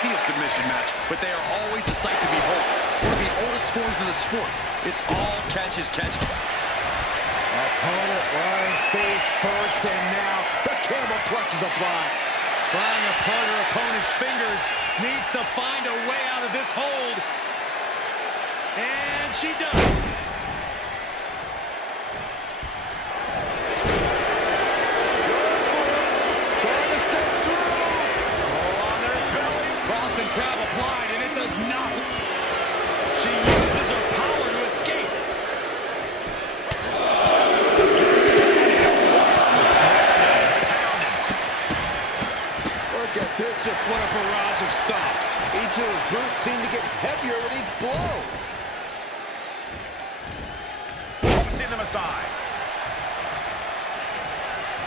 see a submission match, but they are always a sight to behold. One of the oldest forms of the sport. It's all catch as catch. Opponent lying face first, and now the camel clutch is applied. Flying apart her opponent's fingers, needs to find a way out of this hold. And she does. Trying to step through. All on their belly. Boston Crab applied, and it does not. She uses her power to escape. Look at this, just what a barrage of stops. Each of those boots seem to get heavier with each blow. Tossing them aside.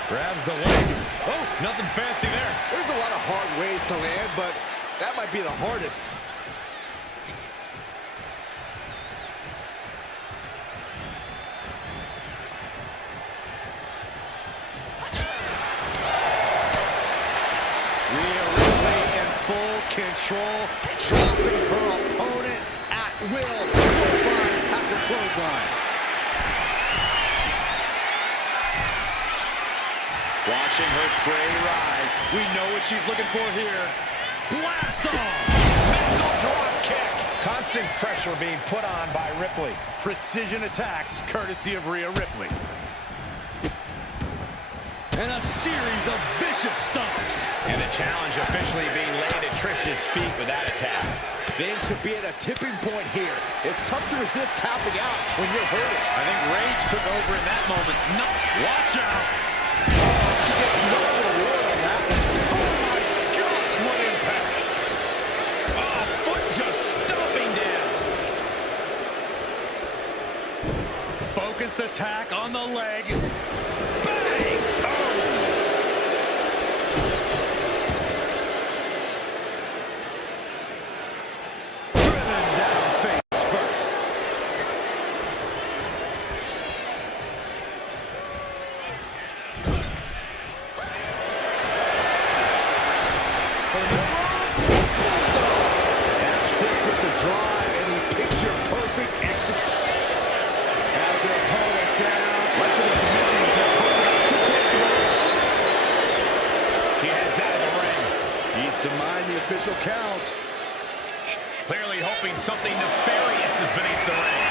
Grabs the leg. Oh, nothing fancy there. There's a lot of hard ways to land, but that might be the hardest. Rhea Ripley in full control, dropping her opponent at will. 12-5 after clothesline. Watching her prey rise. We know what she's looking for here. Blast off! Missile drop kick. Constant pressure being put on by Ripley. Precision attacks, courtesy of Rhea Ripley. And a series of vicious stomps. And the challenge officially being laid at Trish's feet with that attack. Things should be at a tipping point here. It's tough to resist tapping out when you're hurting. I think rage took over in that moment. No, watch out! She gets no reward on that one. Oh my gosh, what impact! Oh, foot just stomping down. Focused attack on the leg. Bang! Driven down face first. Assist with the drive and the picture-perfect execution. Has their opponent down. Right for the submission. Their opponent too quick to the ropes. She heads out of the ring. Needs to mind the official count. Clearly hoping something nefarious is beneath the ring.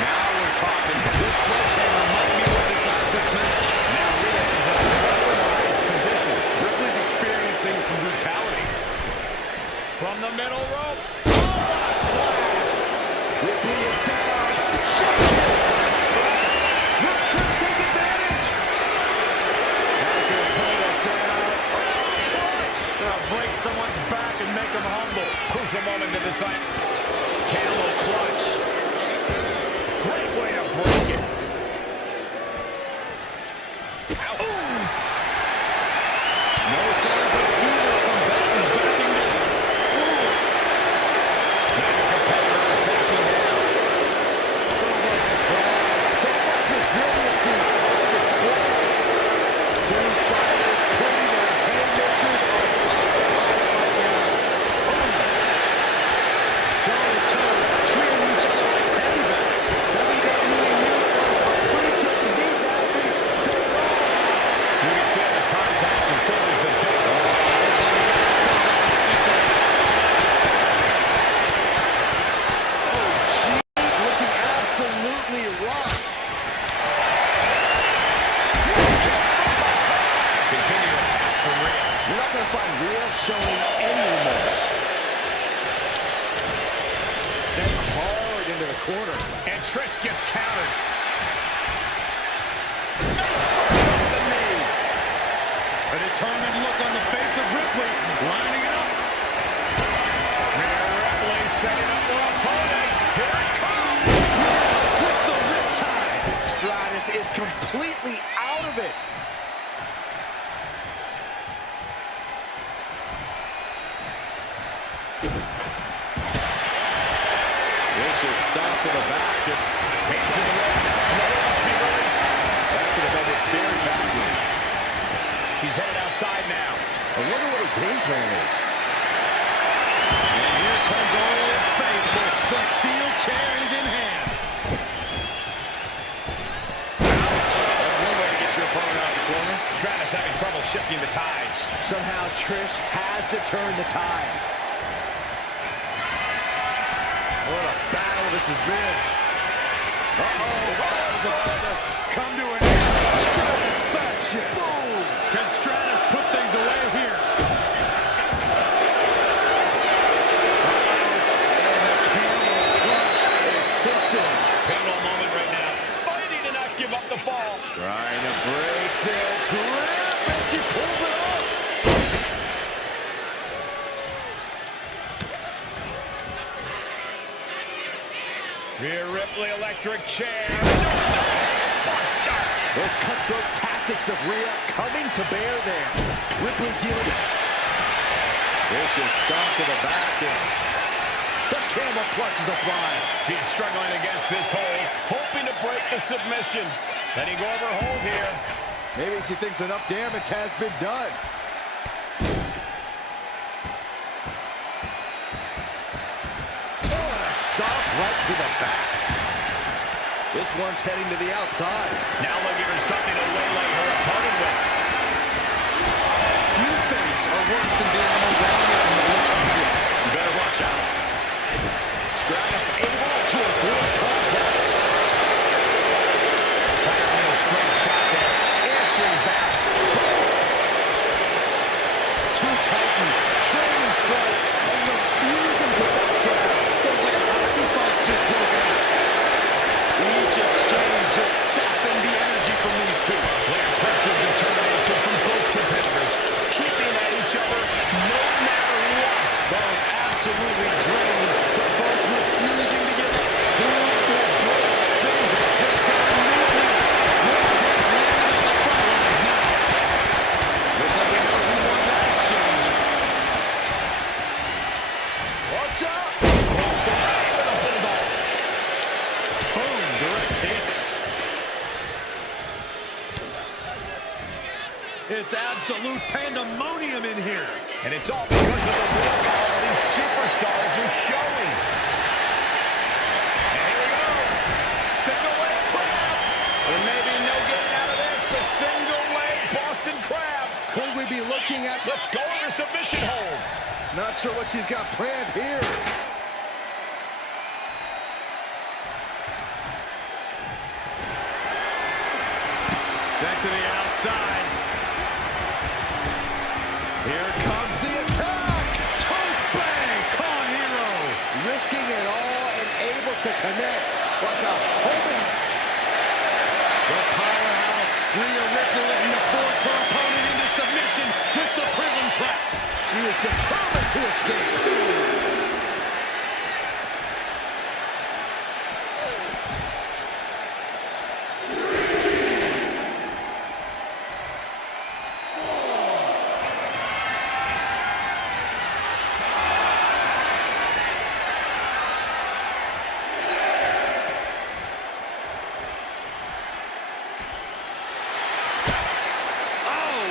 Now we're talking. This sledgehammer might be what decides this match. Now Rhea is in a compromised position. Ripley's experiencing some brutality. From the middle rope. Oh, what a splash! Ripley is down. Shot kick by Stratus. Will Trish take advantage? Has their opponent down. Break someone's back and make them humble. Crucial moment to decide. Camel clutch. Great way to break it. Ow. No signs of either combatant backing down. Now the competitor is backing down. So much pride, so much resiliency on display. Two fighters putting their haymakers on autopilot right now. Toe-to-toe, treating each other like heavy bags. WWE Universe appreciating these athletes. They're wrong. You can feel the contact and so does the death. She's looking absolutely rocked. Continued attacks from Rhea. You're not going to find Rhea showing any remorse. Sent hard into the corner. And Trish gets countered. Face first off the knee. A determined look on the face of Ripley, lining it up. Rhea Ripley setting up her opponent. Here it comes. With the riptide. Stratus is completely out of it. Vicious stomp to the back. Hand to the leg. Must be released. That could have ended very badly. She's headed outside now. I wonder what game plan is. And here comes Old Faithful. The steel chair is in hand. Ouch. That's one way to get your opponent out of the corner. Stratus having trouble shifting the tides. Somehow Trish has to turn the tide. What a battle this has been. Come to an end. Stratusfaction. Boom. Can Stratus put things away here? And the camel's clutch is cinched in. Pivotal moment right now. Fighting to not give up the fall. Trying to break their grip, and she pulls it off. Rhea Ripley, electric chair. Those cutthroat tactics of Rhea coming to bear there. Ripley dealing. Vicious stomp to the back, and the camel clutch is applied. She's struggling against this hold, hoping to break the submission. Letting go of her hold here. Maybe she thinks enough damage has been done. Oh, and a stomp right to the back. This one's heading to the outside. Now looking for something to waylay her opponent with. Few fates are worse than being on the wrong end of what you do. You better watch out. Stratus able to avoid contact. Firing a straight shot there. Answering back. Two Titans trading strikes and refusing to back down. Those like a hockey fights just broke out. Each exchange just sapping the energy from these two. Impressive determination from both competitors. Keeping at each other no matter what. Both absolutely drained, but both refusing to give up. Who will break? Things have just gotten moving. One hits landing on the front lines now. Looks like we know who won that exchange. Watch out! Cross the line with a bulldog. Boom, direct hit. It's absolute pandemonium in here. And it's all because of the willpower these superstars are showing. And here we go. Single leg crab. There may be no getting out of this. The single leg Boston crab. Could we be looking at... Let's go into submission hold. Not sure what she's got planned here. Sent to the outside. Here comes the attack. Tope bang, con hero. Risking it all and able to connect like a homing. The powerhouse, Rhea Ripley, looking to force her opponent into submission with the prism trap. She is determined to escape.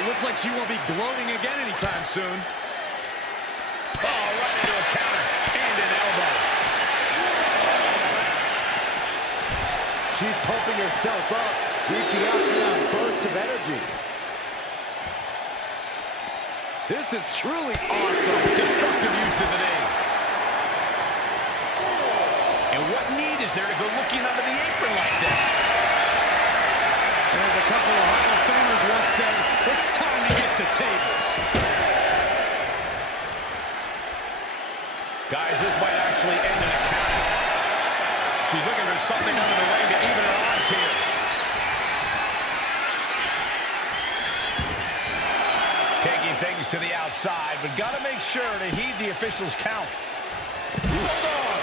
Looks like she won't be gloating again anytime soon. Oh, right into a counter and an elbow. She's pumping herself up, reaching out for that burst of energy. This is truly awesome. Destructive use of the name. And what need is there to go looking under the apron like this? And as a couple of Hall of Famers once said, it's time to get the tables. Guys, this might actually end in a count. She's looking for something under the ring to even her odds here. Taking things to the outside, but got to make sure to heed the officials' count. Hold on.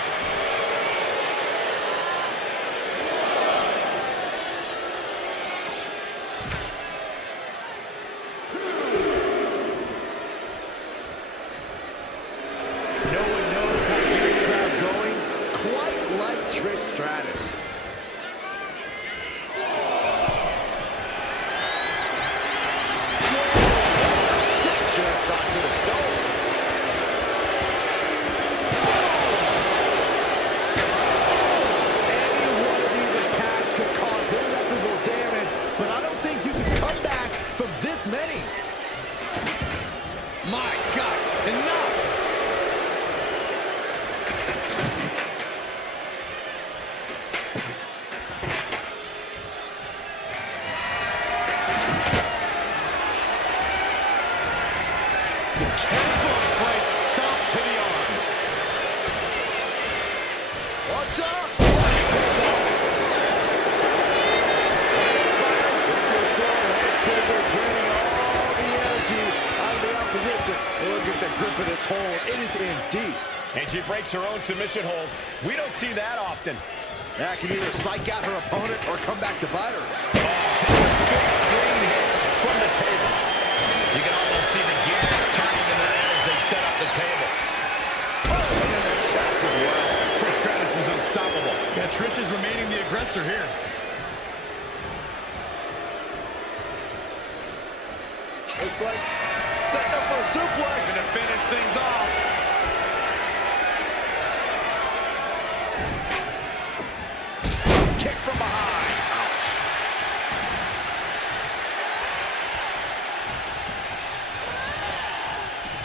No one knows how to get a crowd going quite like Trish Stratus. Step shot to the My God, enough! Careful, great stomp to the arm. Watch out! Draining all the energy out of the opposition. Look at the grip of this hold. It is in deep. And she breaks her own submission hold. We don't see that often. That can either psych out her opponent or come back to bite her. Oh, takes a big clean hit from the table. You can almost see the gears turning in their head as they set up the table. Oh, and then the chest as well. Trish Stratus is unstoppable. Yeah, Trish is remaining the aggressor here. Looks like setting up for a suplex. To finish things off. Kick from behind. Ouch.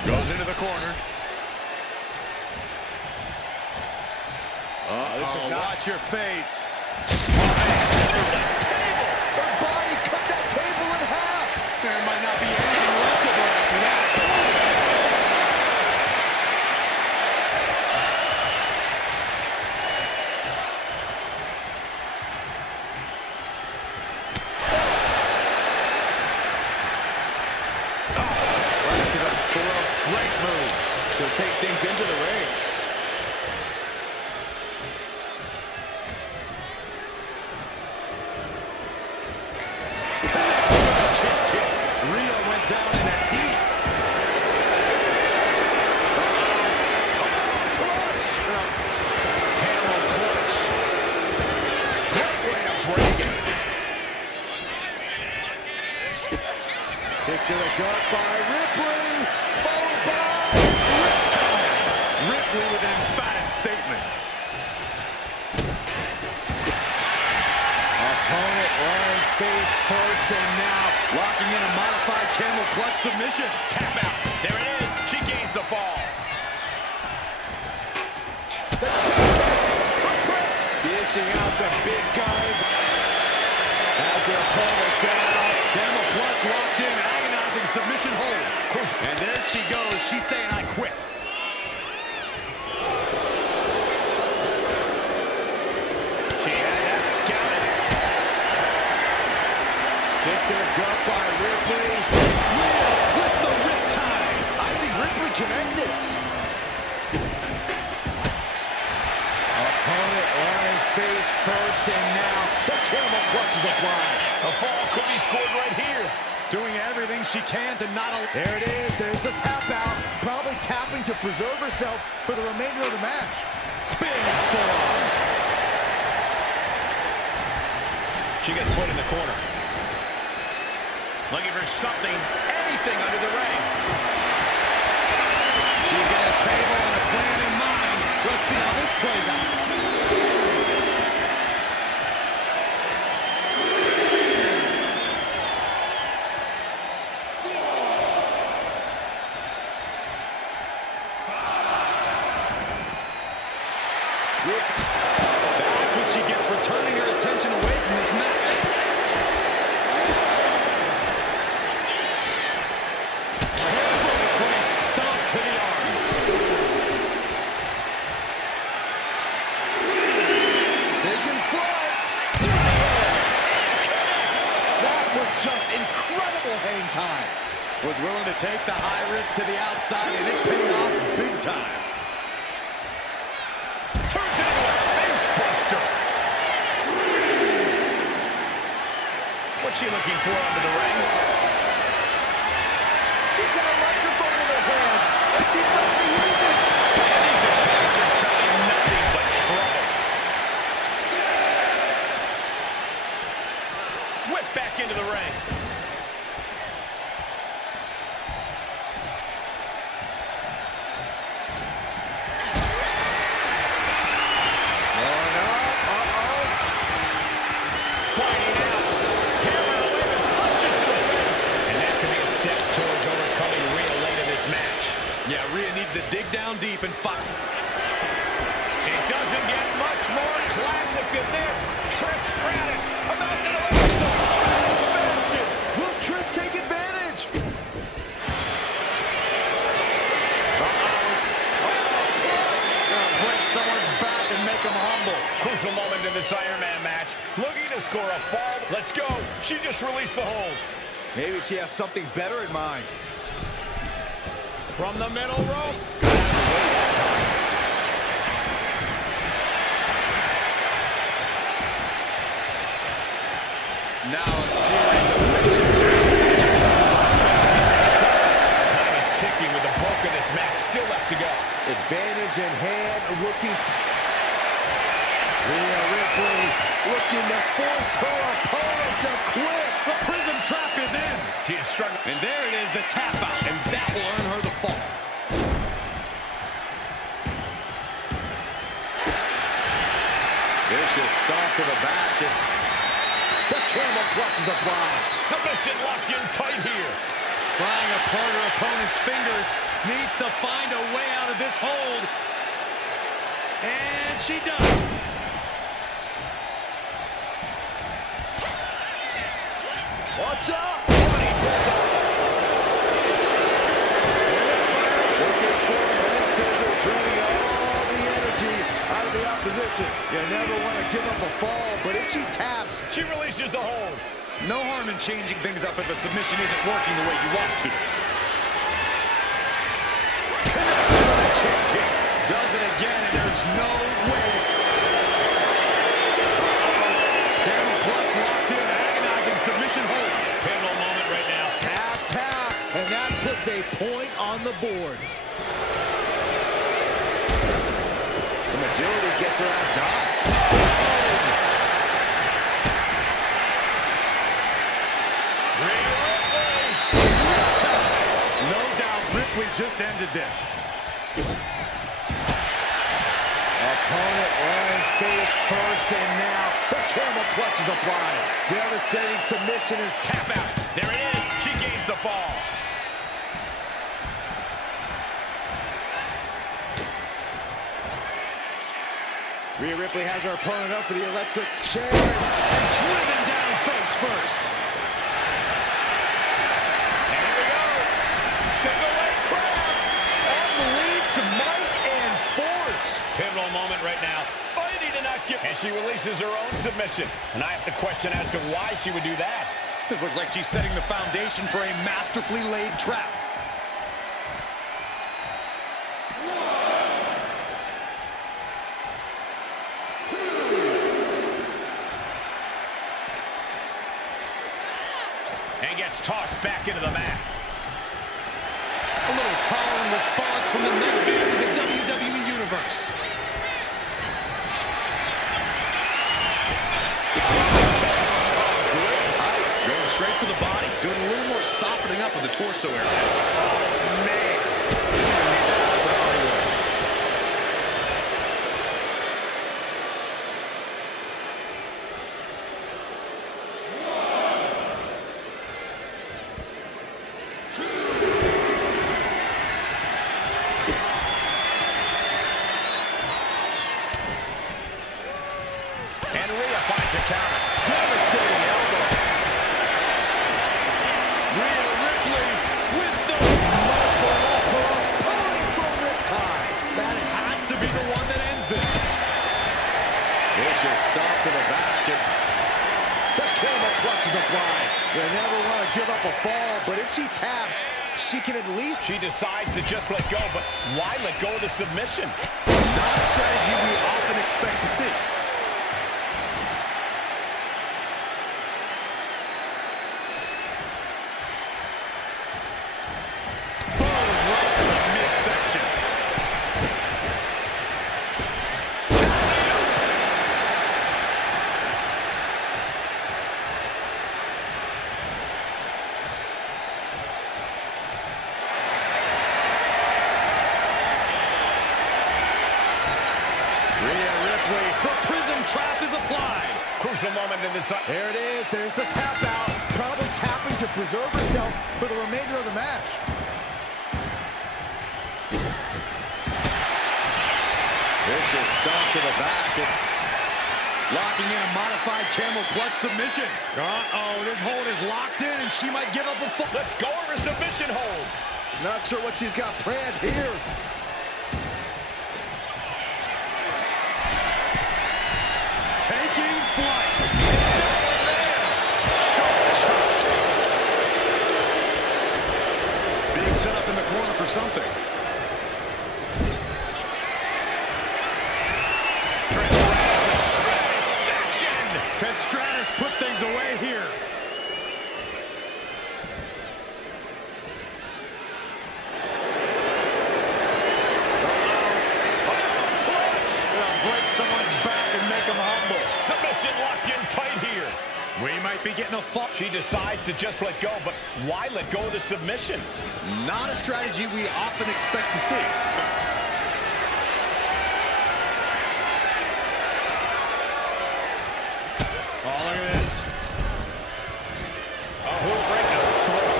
Goes into the corner. Watch your face. Her body cut that table in half. There might not be anything left of her after that. Right to the throat. Great move. She'll take things into the ring. Rhea went down in a heap. Camel clutch. Great way to break it. Kick to the gut by Ripley. Followed by Ripley with an emphatic statement. opponent lying face first, and now Locking in a modified camel clutch submission. Tap out. There it is. She gains the fall. the champion for Trish. Dishing out the big guns. Has their opponent down. Camel clutch locked in. Agonizing submission hold. And there she goes. She's saying, I quit. She had that scouted. Kick to the gut by Ripley. With the riptide. I think Ripley can end this. Opponent lying face first, and now the camel clutch is applied. A fall could be scored right here. Doing everything she can to not allow. There it is. There's the tap out. Probably tapping to preserve herself for the remainder of the match. Big forearm. She gets put in the corner. Looking for something, anything under the ring. She's got a table and a plan in mind. Let's see how this plays out. That's what she gets for turning her attention away from this match. Careful, great stomp to the arm. Taking flight. That was just incredible hang time. Was willing to take the high risk to the outside, and it paid off big time. Turns it into a face buster. What's she looking for under the ring? He's got a microphone in their hands. Let's see if he use it. And these attempts are spelling nothing but trouble. Whip back into the ring. Going up. Uh-oh. Fighting out. Hammering away with punches to the face. Yeah, Rhea needs to dig down deep and fight. It doesn't get much more classic than this. Trish Stratus about to deliver some satisfaction. Will Trish take advantage? Break someone's back and make them humble. Crucial moment in this Iron Man match. Looking to score a fall. Let's go. She just released the hold. Maybe she has something better in mind. From the middle rope. Now a series of vicious Time is ticking with the bulk of this match still left to go. Advantage in hand, looking. Rhea Ripley looking to force her opponent to quit. The prison trap is in. She is struggling. And there it is, the tap out, and that will earn her the fall. Vicious stomp to the back. And the camel clutch is applied. Submission locked in tight here. Trying apart her opponent's fingers, needs to find a way out of this hold. And she does. Watch out! Running bulldog. Looking for an answer, draining all the energy out of the opposition. You never want to give up a fall, but if she taps, She releases the hold. No harm in changing things up if the submission isn't working the way you want to. Does it again, and there's no way. Camel clutch locked in, agonizing submission hold. Pivotal moment right now. tap, tap, and that puts a point on the board. Some agility gets her out of dodge. Rhea Ripley. No doubt Ripley just ended this. Opponent running face first, and now the camel clutch is applied. Devastating submission is Tap out. There it is. She gains the fall. Rhea Ripley has her opponent up for the electric chair. And driven down face first. And here we go. Single leg crab. Unleashed might and force. Pivotal moment right now. Fighting to not give. And she releases her own submission. And I have to question as to why she would do that. This looks like she's setting the foundation for a masterfully laid trap. And gets tossed back into the mat. A little call and response from the main man of the WWE Universe. Going straight for the body, doing a little more softening up of the torso area. Oh, man. And Rhea finds a counter. Devastating elbow. Rhea Ripley with the Muscle up her opponent from riptide. That has to be the one that ends this. Vicious stomp to the back, and the camel clutch is applied. You never want to give up a fall, but if she taps, she can at least. She decides to just let go, but why let go of the submission? Not a strategy we often expect to see. Trap is applied. Crucial moment in this. There it is. There's the tap out. Probably tapping to preserve herself for the remainder of the match. Vicious stomp to the back and locking in a modified camel clutch submission. Uh-oh, this hold is locked in and she might give up a full. Let's go over submission hold. Not sure what she's got planned here. Taking flight. Being set up in the corner for something. Can Stratus put things away here? Break someone's back and make them humble. Submission locked in tight here. We might be getting a fall. She decides to just let go, but why let go of the submission? Not a strategy we often expect to see. Oh, look at this. A hook right to the throat.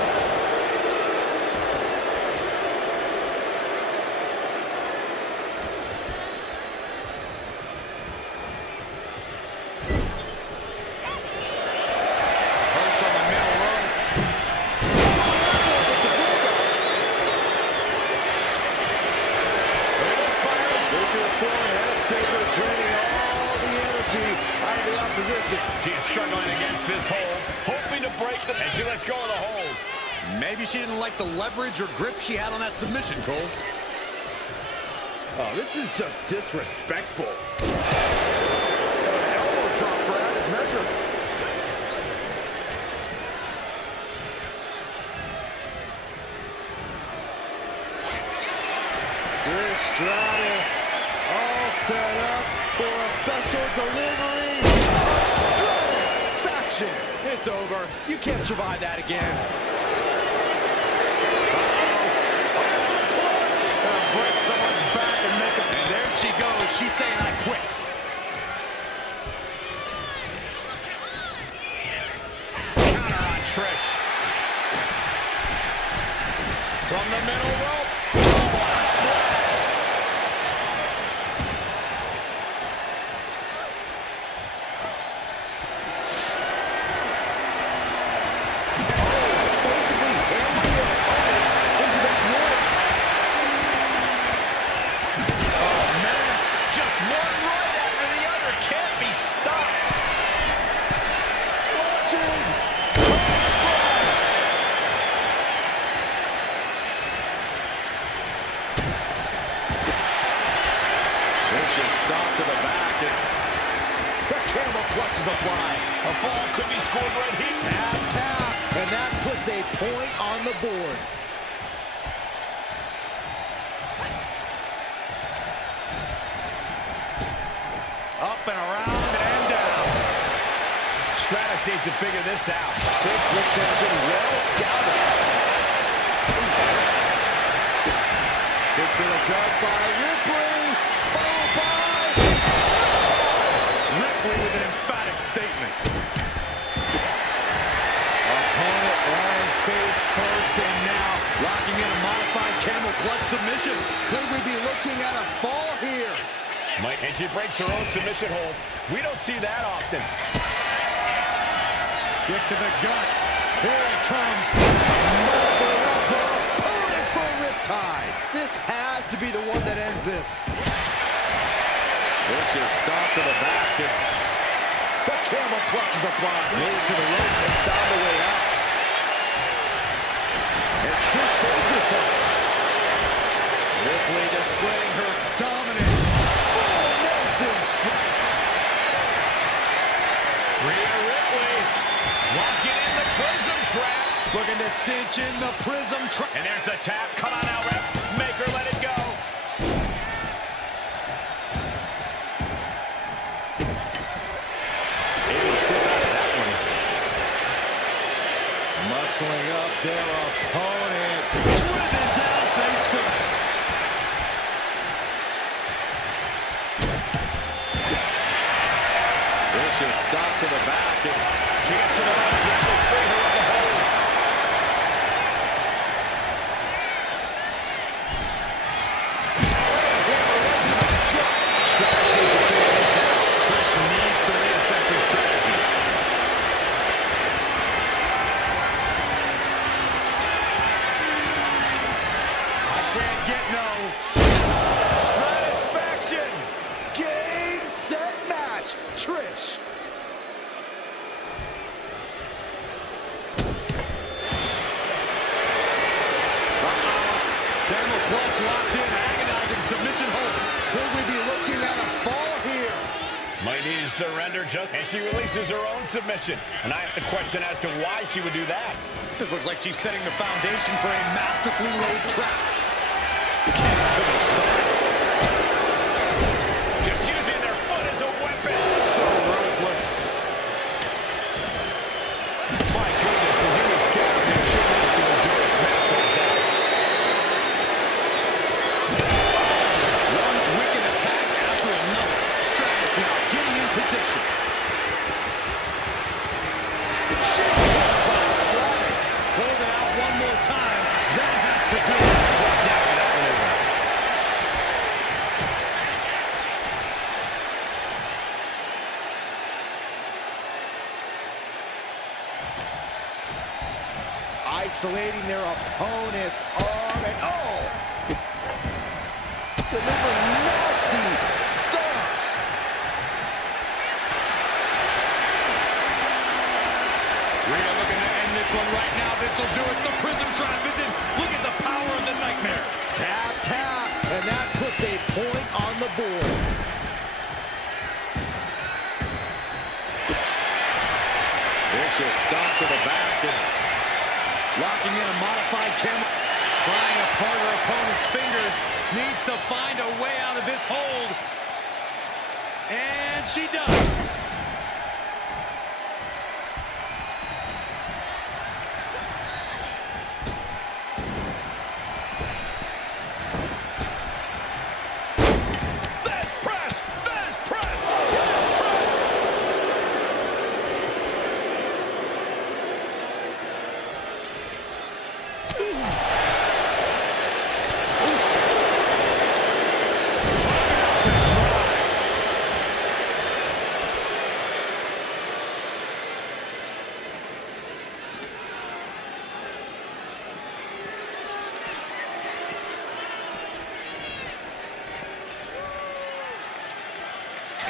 Perch on the middle rope. Looking for a head saver, draining all the energy out of the opposition. She is struggling against this hold, hoping to break them, and she lets go of the hold. Maybe she didn't like the leverage or grip she had on that submission, Cole. Oh, this is just disrespectful. An elbow drop for added measure. Trish Stratus all set up for a special delivery of Stratus faction. It's over. You can't survive that again. Break someone's back and make them. And there she goes. She's saying, I quit. Counter on Trish. From the middle rope. Oh, what a splash. Basically hammering your opponent into the floor. Oh, man. Just one right after the other. Can't be stopped. Watching. Vicious stop to the back. And The camel clutch is applied. A fall could be scored right here. Tap, tap, and that puts a point on the board. up and around and down. Stratus needs to figure this out. Trish looks to have been well scouted. Kick to the gut by Ripley, followed by Ripley with an emphatic statement. opponent lying face first, and now Locking in a modified camel clutch submission. could we be looking at a fall here? And she breaks her own submission hold. We don't see that often. Kick to the gut. Here it comes. Muscle up her opponent for a riptide. This has to be the one that ends this. Vicious stop to the back. And The camel clutch is applied. Made to the ropes and found the way out. And Trish saves herself. Ripley displaying her dominance. Full Nelson. Rhea Ripley locking in the prism trap. Looking to cinch in the prism trap. And there's the tap. Come on now, ref. Make her let it go. Able to slip out of that one. Muscling up their opponent. Driven down face first. Vicious stop to the back. And She gets to the ropes and will free her of the hold. get no. Stratisfaction. Game, set, match. Trish. Camel clutch locked in, agonizing submission hold. Could we be looking at a fall here? Might need to surrender and she releases her own submission. And I have to question as to why she would do that. This looks like she's setting the foundation for a masterfully laid trap. Kick to the stomach. Just using their foot as a weapon. So ruthless. My goodness, the human skeleton shouldn't have to endure a smash like that. One wicked attack after another. Stratus now getting in position. Hold it out one more time. That has to do it. Brought down with outmaneuver. Isolating their opponent's arm and deliver nasty stomps. Rhea looking to end this one right now. This will do it. The prison trap is in. Look at the power of the nightmare. Tap, tap, and that puts a point on the board. Vicious stomp to the back. Locking in a modified camel. Prying apart her opponent's fingers. Needs to find a way out of this hold. And she does.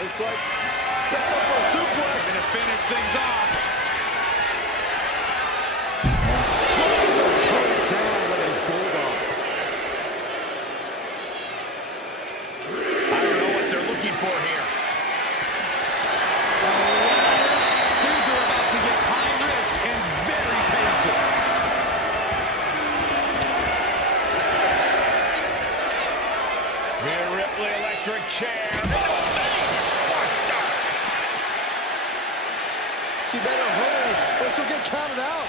Looks like set up for a suplex. And to finish things off. Trying to put it down with a bulldog. I don't know what they're looking for here. Things are about to get high risk and very painful. Rhea Ripley, electric chair. You better hurry, or she'll get counted out.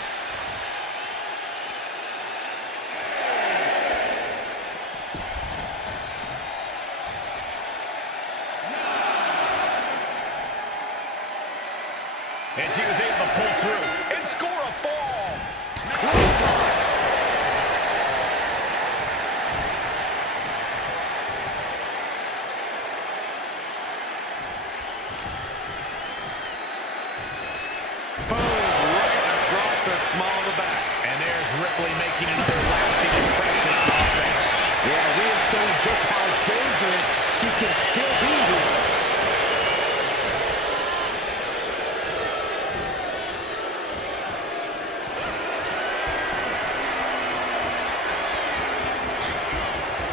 And she was able to pull through and score a fall. Small of the back. And there's Ripley making another lasting impression on offense. Yeah, Rhea's showing just how dangerous she can still be here.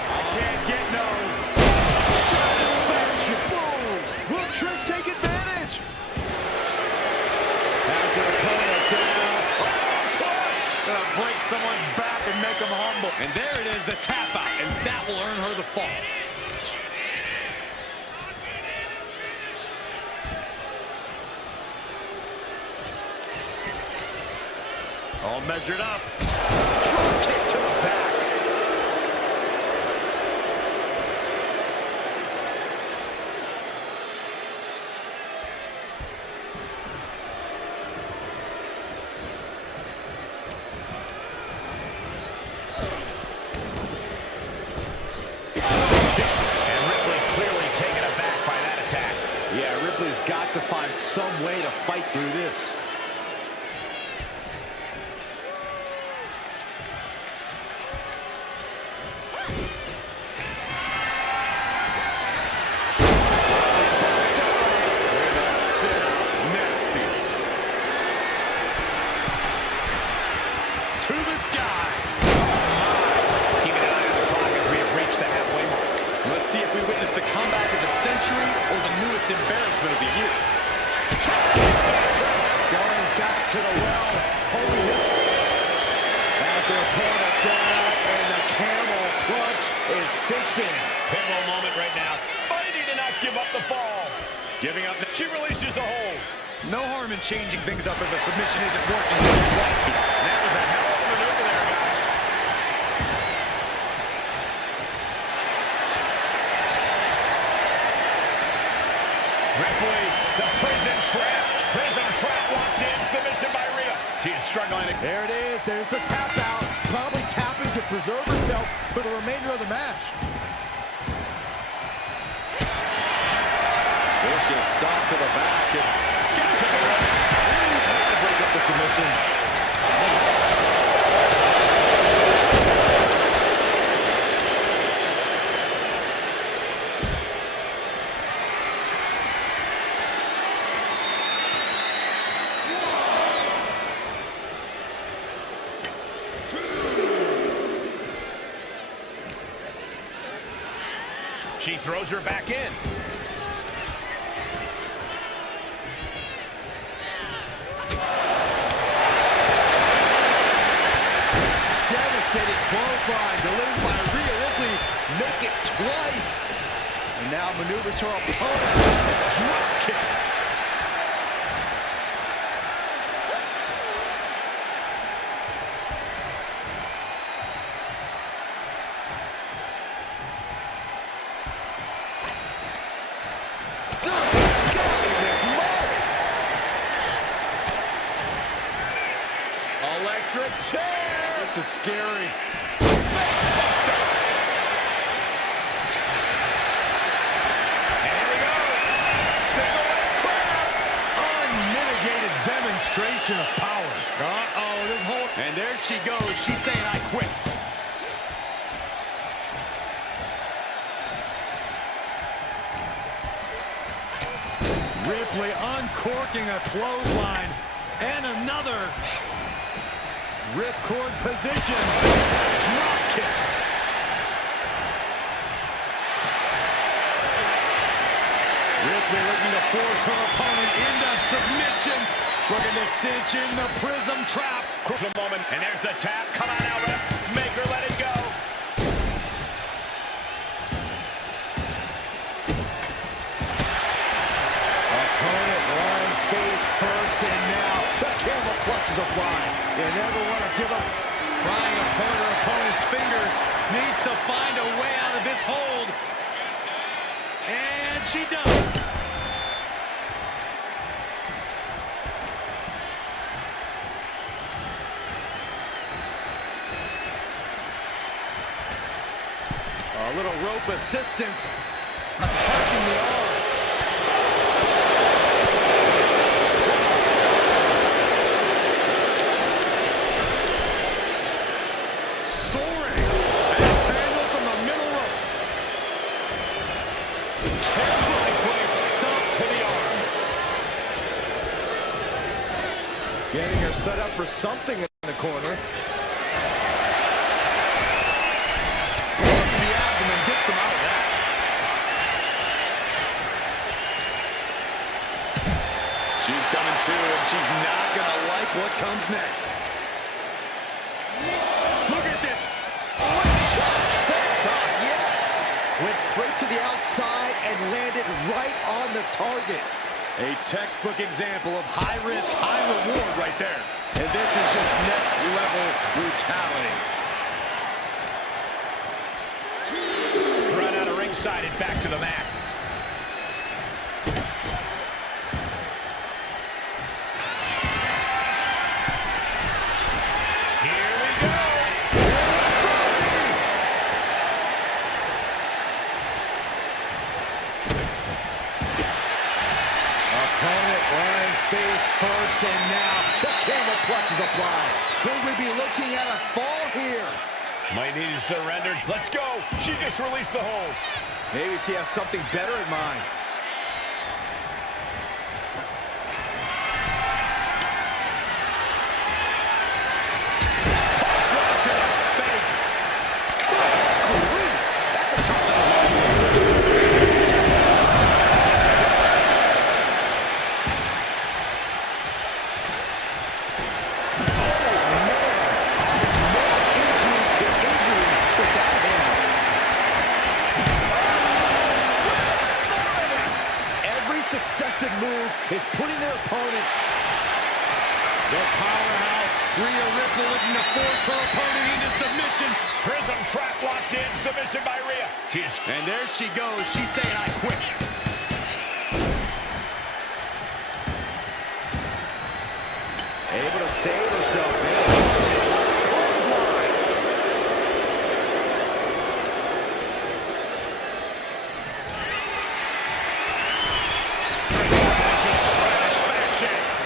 I can't get no. Stratisfaction. Boom. Will Trish take advantage? Has her opponent down. Gonna break someone's back and make them humble. And there it is, the tap out, and that will earn her the fall. All measured up. Drop kick to the back. Ripley's got to find some way to fight through this. Let's see if we witness the comeback of the century or the newest embarrassment of the year. Going back to the well, holding his... As their opponent down, and the camel clutch is cinched in. Pivotal moment right now. Fighting to not give up the fall. Giving up. She releases the hold. No harm in changing things up if a submission isn't working the way you want it to. That was a hell of a maneuver there, guys. Ripley, the prison trap. Prison trap locked in. Submission by Rhea. She's struggling. There it is. There's the tap out. Probably tapping to preserve herself for the remainder of the match. Vicious stop to the back. And Gets it away. To break up the submission. She throws her back in. Devastating clothesline delivered by Rhea Ripley. Make it twice. And now maneuvers her opponent. Drop kick. Electric chair. This is scary. Facebuster. And here we go. Single leg crab. unmitigated demonstration of power. Uh-oh, this whole... And there she goes. She's saying, I quit. Ripley uncorking a clothesline. And another. Ripcord position. Drop kick. Ripley looking to force her opponent into submission. Looking to cinch in the prism trap. Crucial moment. And there's the tap. Come on now, ref. Make her let it go. Opponent lying face first, and now the camel clutch is applied. You never want to give up. Prying apart her opponent's fingers. Needs to find a way out of this hold. And she does. A little rope assistance. Attacking the arm. Soaring. Axe handle from the middle rope. Carefully placed stomp to the arm. Getting her set up for something in the corner. The abdomen gets them out of that. She's coming to, and she's not going to like what comes next. Look at this. Slingshot senton, yes! Went straight to the outside and landed right on the target. A textbook example of high risk, high reward right there. And this is just next level brutality. Run out of ringside and back to the mat. Here we go. Opponent lying face first, and now the camel clutch is applied. Could we be looking at a fall here? Might need to surrender. Let's go. She just released the hold. Maybe she has something better in mind. Punch right to the face. Good grief. That's a tough one. successive move is putting their opponent. The powerhouse, Rhea Ripley, looking to force her opponent into submission. Prism trap locked in, submission by Rhea. And there she goes. She's saying, I quit. Able to save herself, man. Clothesline.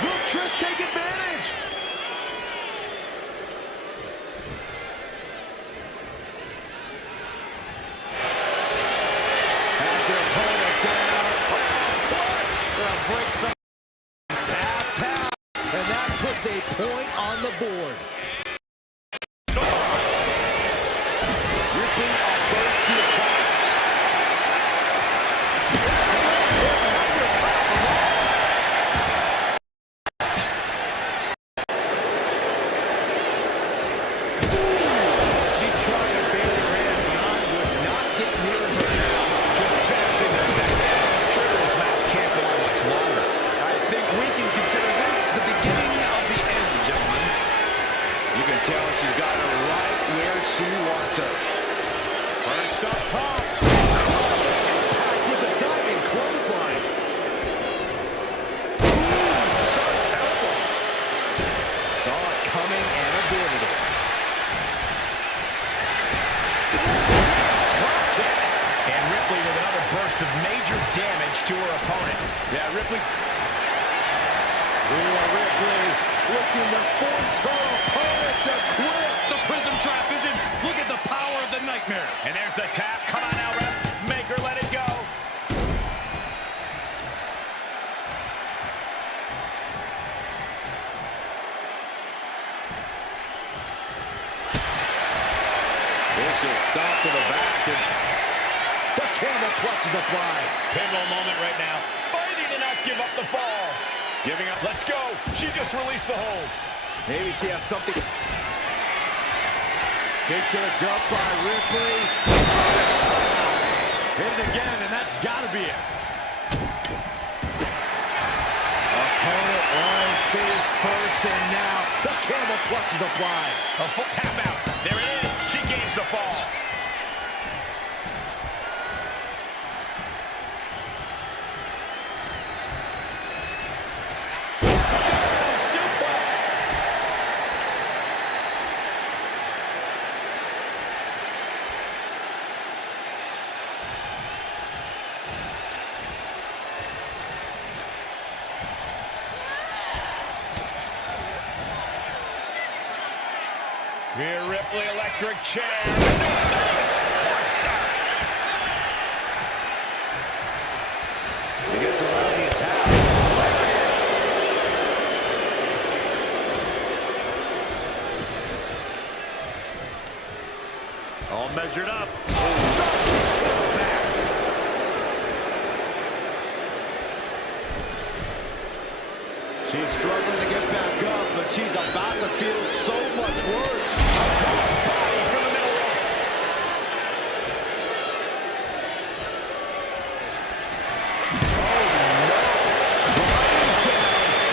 Will Trish take advantage? Has their opponent down. Clutch. Break some. Half tap. And that puts a point on the board. Ripley averts the attack. She's trying to bait her in, but I would not get near her now. Just bashing the neck. Sure, this match can't go on much longer. I think we can consider this the beginning of the end, gentlemen. You can tell she's got her right where she wants her. Perched up top. Impact with a diving clothesline. Sudden elbow. Saw it coming and avoided it. Drop kick. And Ripley with another burst of major damage to her opponent. Yeah, Ripley's... Rhea Ripley looking to force her opponent to quit. The prism trap is in. Look at the power of the nightmare. And there's the tap. Come on now, ref. Make her let it go. Vicious stomp to the back, and the camel clutch is applied. Pivotal moment right now. Fighting to not give up the fall. Giving up. Let's go. She just released the hold. Maybe she has something. Kick to the gut by Ripley. Hit it again, and that's got to be it. Opponent on face first, and now the camel clutch is applied. A full tap out. There it is. She gains the fall. Showdown suplex. Rhea Ripley, electric chair. He gets around the attack. All measured up. Drop kick to the back. She's struggling to get back up, but she's about to feel so much worse. A cross body from the middle rope.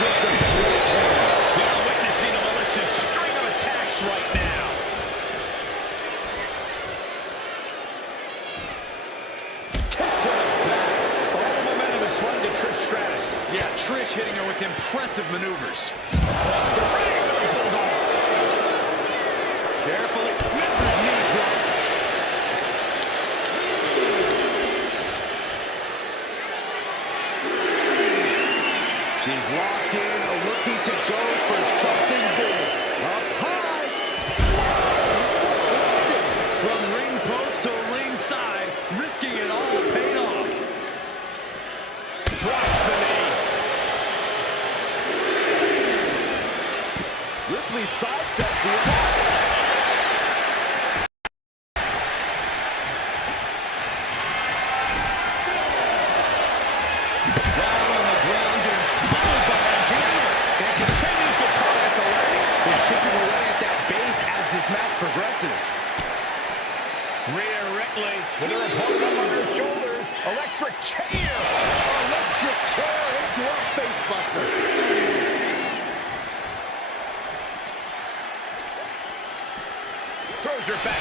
With the sledgehammer. We are witnessing a malicious string of attacks right now. Kick to the back. All the momentum is swung to Trish Stratus. Yeah, Trish hitting her with impressive maneuvers. Across the ring with a bulldog. Carefully, measured knee drop. She's locked in, looking to go for something big. Up high. From ring post to ringside, risking it all paid off. Drops the knee. Ripley sidesteps the attack. Down on the ground and pummeled by a hammer. And continues to target the leg. They're chipping away at that base as this match progresses. Rhea Ripley with her opponent up on her shoulders. Electric chair. Electric chair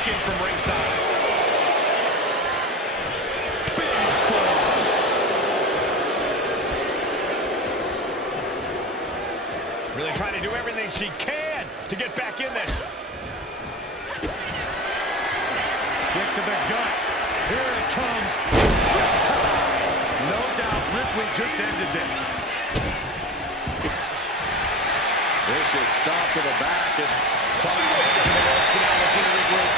back in from ringside. Really trying to do everything she can to get back in there. Kick to the gut. Here it comes. No doubt Ripley just ended this. Vicious stop to the back and Climbing over to the ropes and now looking to regroup.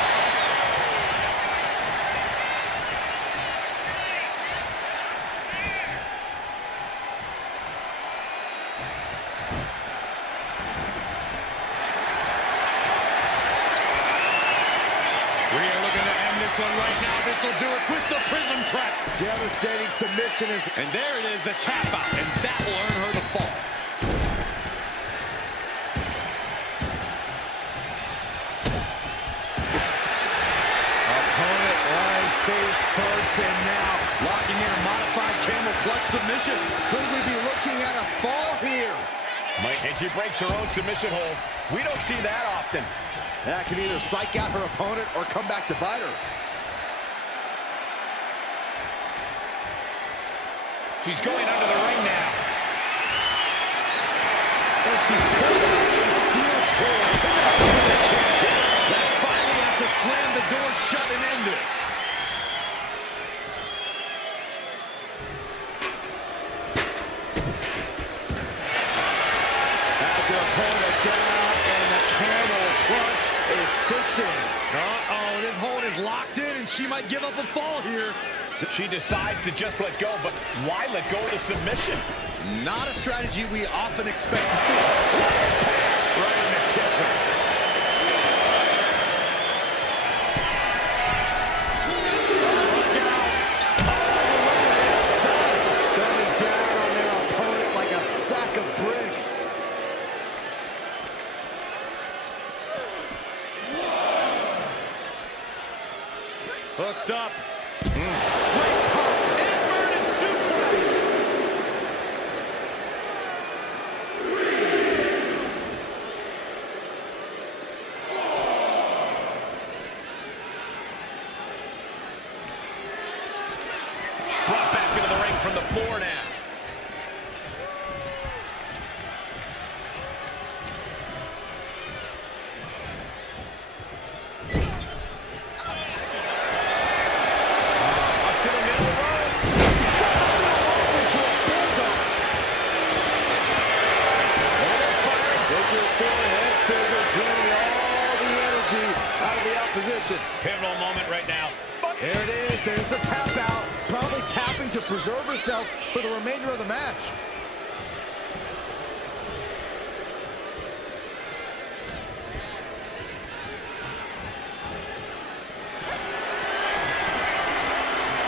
Rhea looking to end this one right now. This will do it with the prism trap. devastating submission is... And there it is, the tap out, and that will earn her the fall. Opponent lying face first, and now Locking in a modified camel clutch submission. could we be looking at a fall here? And she breaks her own submission hold. We don't see that often. That can either psych out her opponent or come back to bite her. She's going under the ring now. And she's pulled out a steel chair. That finally has to slam the door shut and end this. Has her opponent down, and the camel clutch is cinched. Uh-oh, this hold is locked in, and she might give up a fall here. She decides to just let go, but why let go of the submission? Not a strategy we often expect to see. Trying to kiss her. Coming down on their opponent like a sack of bricks. Hooked up. Inverted suplex. Brought back into the ring from the floor now. Up to the middle rope. Into a bulldog. Almost firing. Bigger forehead scissor draining all the energy out of the opposition. Pivotal moment right now. There it is. There's the tap out. Probably tapping to preserve herself for the remainder of the match.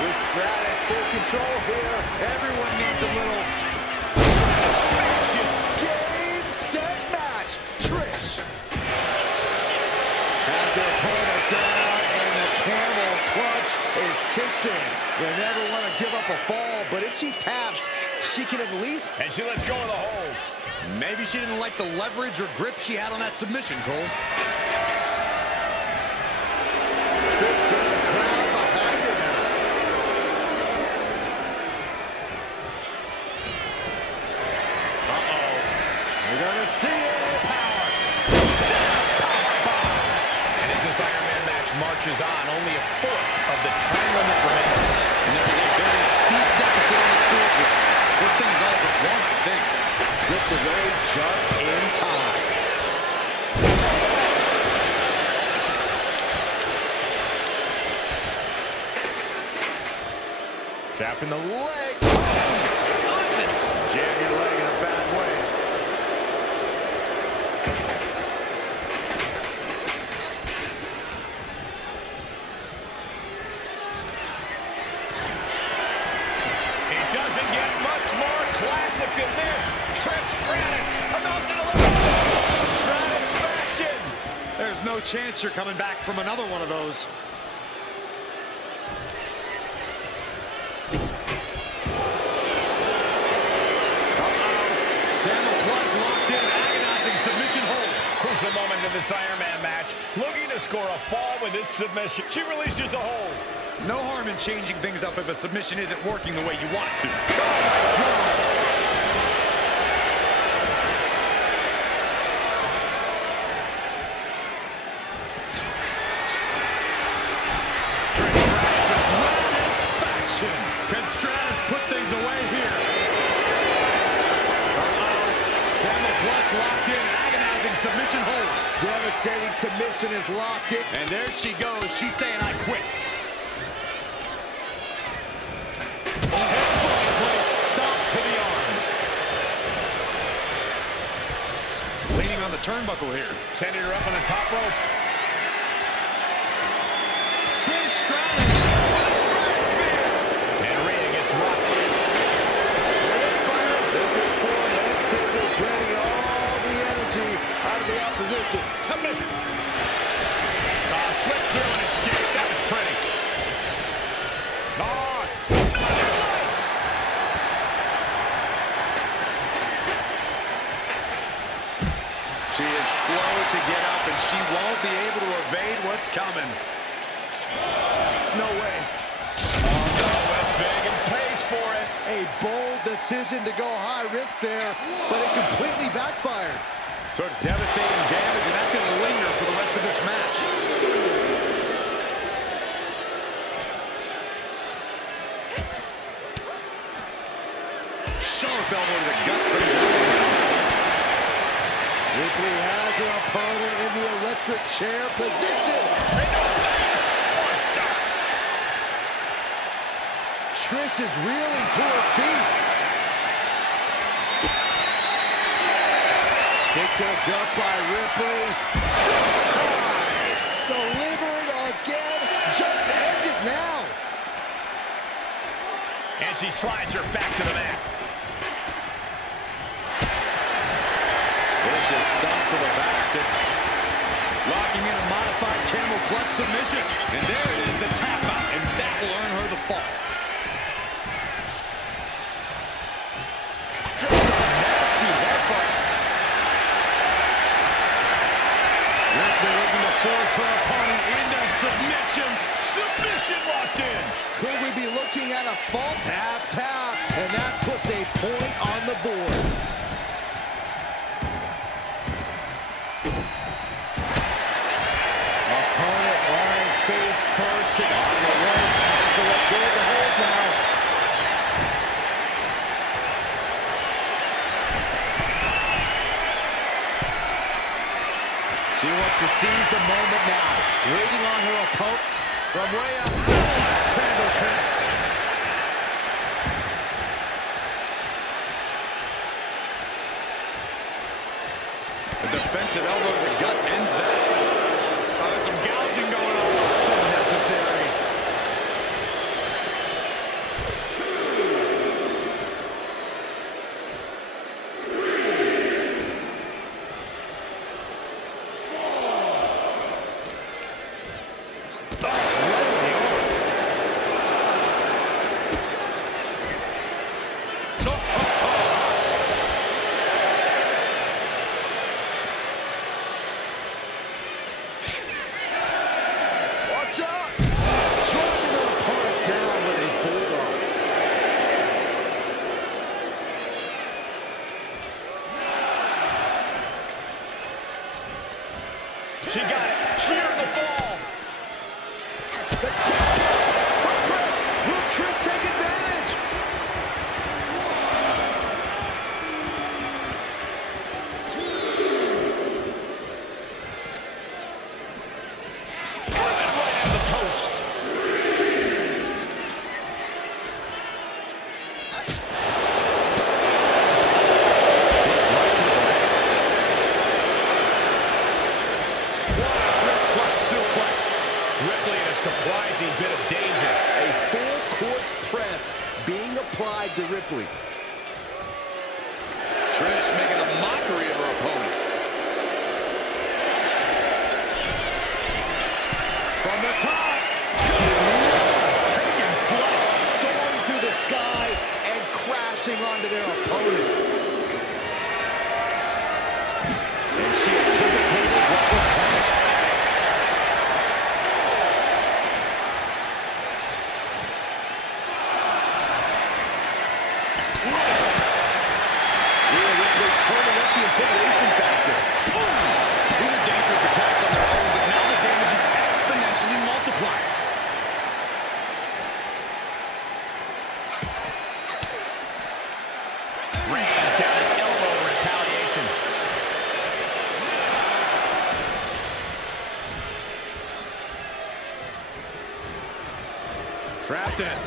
With Stratus full control here. Everyone needs a little Satisfaction. game, set, match. Trish has her opponent down, and the camel clutch is cinched in. You never want to give up a fall, but if she taps, she can at least... And she lets go of the hold. Maybe she didn't like the leverage or grip she had on that submission, Cole. Trish getting the crowd behind her now. Uh-oh. We're gonna see it. Power. And as this Iron Man match marches on, only a fourth of the time limit remains. And there's a very steep deficit on the scoreboard. This thing's all but one, I think. Zips away just in time. Tapping the leg. Goodness! Jam your leg in a bad way. It doesn't get much more classic than this. Trish Stratus about to deliver some satisfaction. There's no chance you're coming back from another one of those. Camel clutch locked in, agonizing submission hold. Crucial moment in this Iron Man match. Looking to to score a fall with this submission. She releases the hold. No harm in changing things up if a submission isn't working the way you want it to. Can Stratus put things away here? Camel clutch locked in, agonizing submission hold. Devastating submission is locked in. And there she goes. She's saying, I quit. Stomp to the arm. Leaning on the turnbuckle here. Sending her up on the top rope. Trish Stratus with a stratosphere. And Rhea gets rocked in. Draining all the energy out of the opposition. Submission. Slip through and escape. That was pretty. Lights. She is slow to get up, and she won't be able to evade what's coming. No way. Went big and pays for it. A bold decision to go high risk there, but it completely backfired. Took devastating damage, and that's going to linger for the rest of this match. Sharp elbow to the gut. Ripley has her opponent in the electric chair position. Trish is reeling to her feet. Kicked to the gut by Ripley. Tie. Delivered again. Just end it now. And she slides her back to the mat. Vicious stomp to the back. Locking in a modified camel clutch submission. And there it is, the tap out. And that will earn her the fall. Force her opponent into submission. Submission locked in. Could we be looking at a fall? Tap, tap. And that puts a point on the board. Opponent lying face first and on the ropes. Has to let go of the hold now. She wants to seize the moment now. Waiting on her opponent from way up. Handle connects. A defensive elbow to the gut ends that. There's some gouging going on. So necessary. She got it. She earned the fall. The check for Trish. Will Trish take advantage? Driven right at the post. Ripley in a surprising bit of danger. A full court press being applied to Ripley. Trish making a mockery of her opponent. From the top. Taking flight. Soaring through the sky and crashing onto their opponent. And she anticipated what was coming.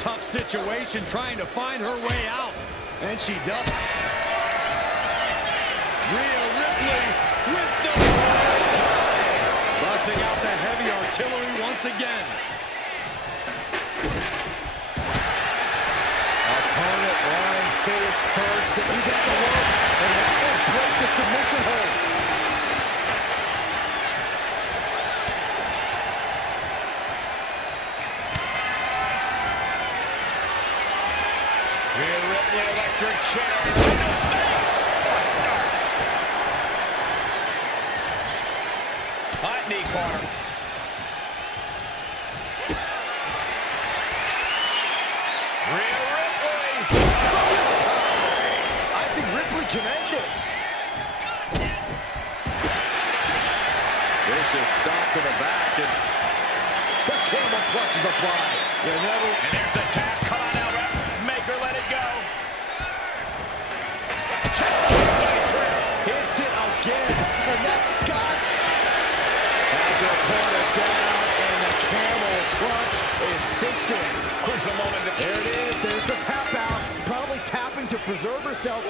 tough situation, trying to find her way out. And she does. Rhea Ripley with the time. Busting out the heavy artillery once again. Opponent lying face first. You got the ropes, and that will break the submission hold. Rhea Ripley, electric chair. Face buster. Hot knee corner. Rhea Ripley. I think Ripley can end this. Vicious stop to the back, and The camel clutch is applied. And there's the tap. Come on now, ref. Make her let it go. Check by Trish. Hits it again, and that's got. Has her opponent down, and the camel clutch is cinched in. Crucial moment. There it is. There's the tap out. Probably tapping to preserve herself.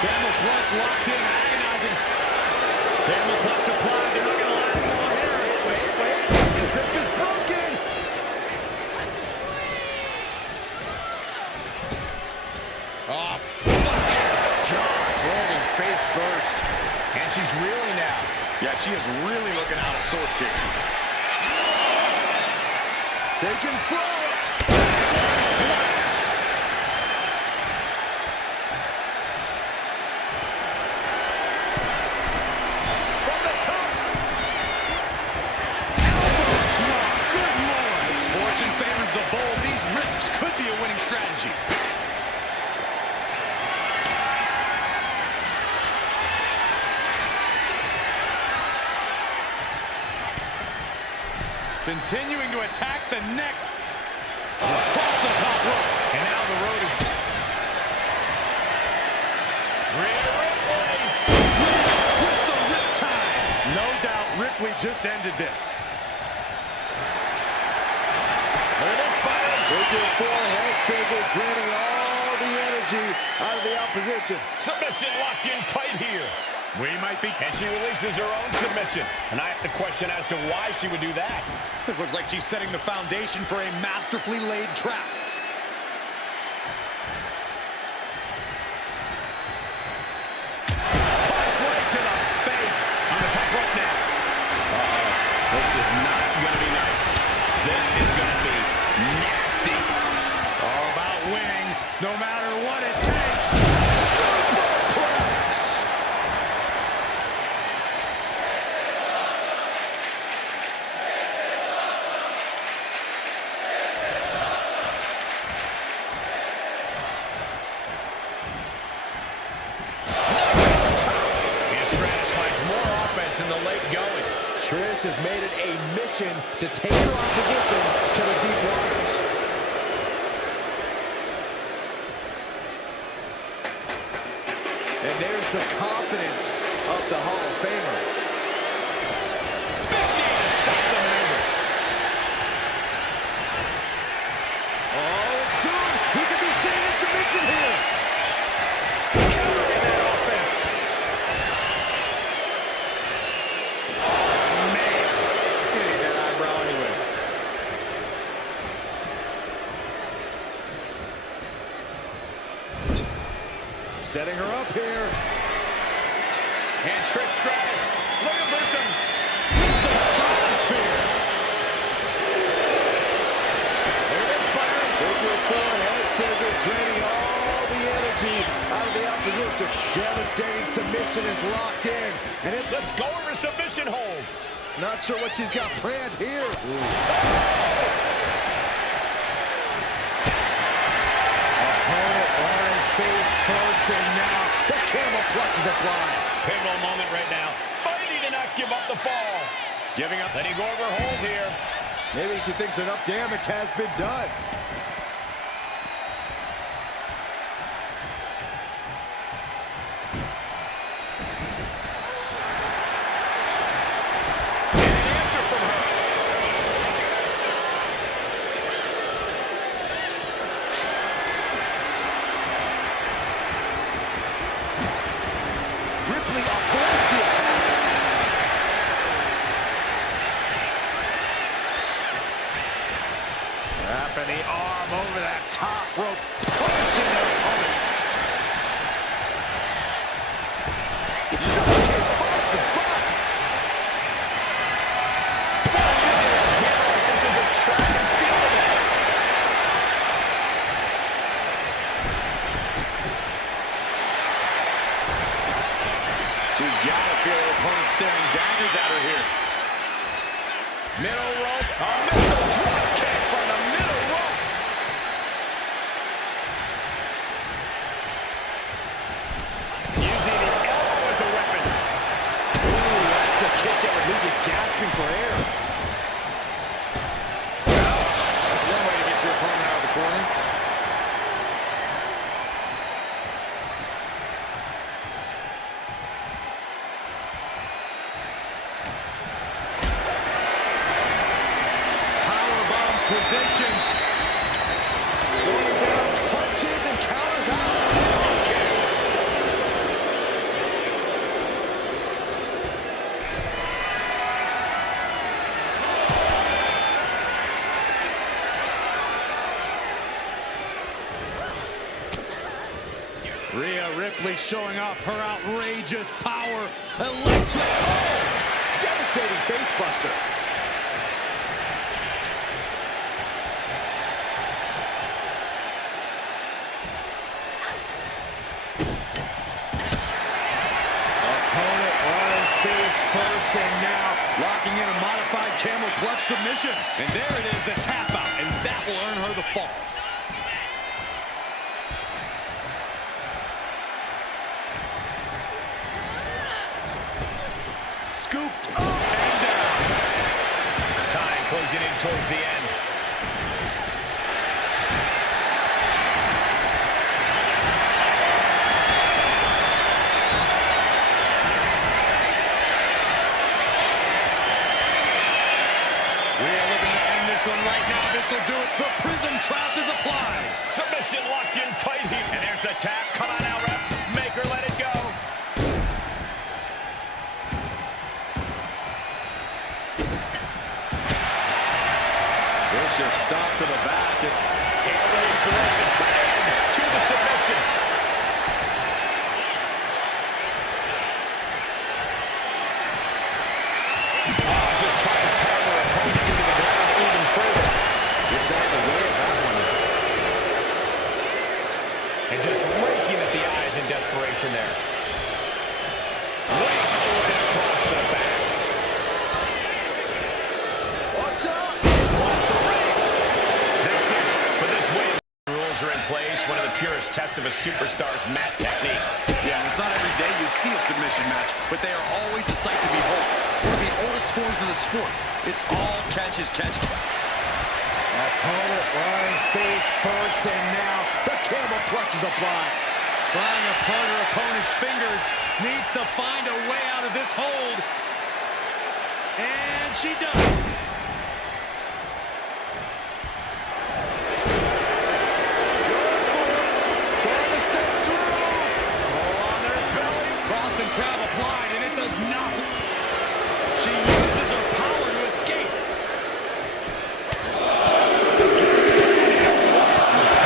camel clutch locked in, agonizing. Camel clutch applied. They're not going to last long here. Wait. The grip is broken. Oh, Gosh, landing face first. and she's reeling now. Yeah, she is really looking out of sorts here. Taking flight. Splash. From the top. Elbow drop. Good Lord. Fortune favors the bold. These risks could be a winning strategy. Continuing to attack the neck. Across the top rope. And now the road is... Rhea Ripley. With the riptide. No doubt Ripley just ended this. Look at this fire. Figure four head scissor, draining all the energy out of the opposition. Submission locked in tight here. We might be... And she releases her own submission. And I have to question as to why she would do that. This looks like she's setting the foundation for a masterfully laid trap. Punch right to the face. On the top rope now. This is not going to be nice. This is going to be nasty. All about winning, no matter what it takes. Superplex! And Stratus finds more offense in the late going. Trish has made it a mission to take her opposition to the deep waters. And there's the confidence of the Hall of Famer. Big knee to stop the maneuver. Oh, soon we could be seeing a submission here. Countering that offense. Man, you need that eyebrow anyway. Setting her up here. And Trish Stratus looking for some The stratosphere. Look at this fire. Figure four head scissor, draining all the energy out of the opposition. Devastating submission is locked in. And it, Let's go over submission hold. not sure what she's got planned here. Opponent lying face first, and now the camel clutch is applied. Pivotal moment right now. Fighting to not give up the fall. Giving up. Letting go over hold here. Maybe she thinks enough damage has been done. And an answer from her. Wrapping the arm over that top rope, pushing their opponent. Finds the spot. This is a track and field event. She's got to feel her opponent staring daggers at her here. Middle rope, a missile drop kick from the middle rope. Using the elbow as a weapon. Ooh, that's a kick that would leave you gasping for air. Ouch. That's one way to get your opponent out of the corner. Position. Going down, punches and counters out. Okay. Rhea Ripley showing off her outrageous power. Electric. Oh! Devastating facebuster. First and now locking in a modified camel clutch submission. And there it is, the tap out, and that will earn her the fall. Scooped up. And down. Time closing in towards the end. One right now, this will do it. The prison trap is applied. Submission locked in tight here. And there's the tap. Come on now, ref. Make her let it go. Vicious stop to the back. Eliminates the ref and bam, to the submission. Just trying to pound her opponent into the ground even further. Gets out of the way of that one. And just raking at the eyes in desperation there. Raked and across the back. Watch out. Across the ring. That's it. But this win. Rules are in place. One of the purest tests of a superstar's mat technique. Yeah, it's not every day you see a submission match, but they are always a sight to behold. One of the oldest forms of the sport. It's all catch is catch. Opponent lying face first, and now the camel clutch is applied. Prying apart her opponent's fingers, needs to find a way out of this hold. And she does.